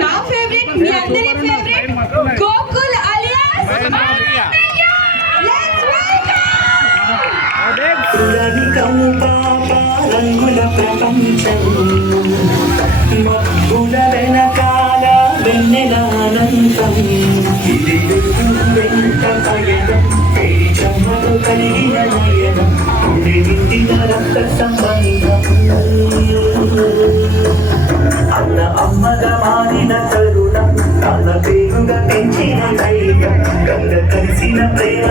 నా ఫేవరెట్, మీ అందరి favourite Gokul alias let's welcome రంగుల ప్రపంచం మబ్బుల వెనకాల వెన్నెలానందం ఇది వెంట పయనం చెమ్మలు కలిగిన నయనం నిండిన రక్త సంబంధం అన్న అమ్మగా మారిన తరుణం తన పేరుగా పెంచిన దైవం గంగ కలిసిన ప్రేమ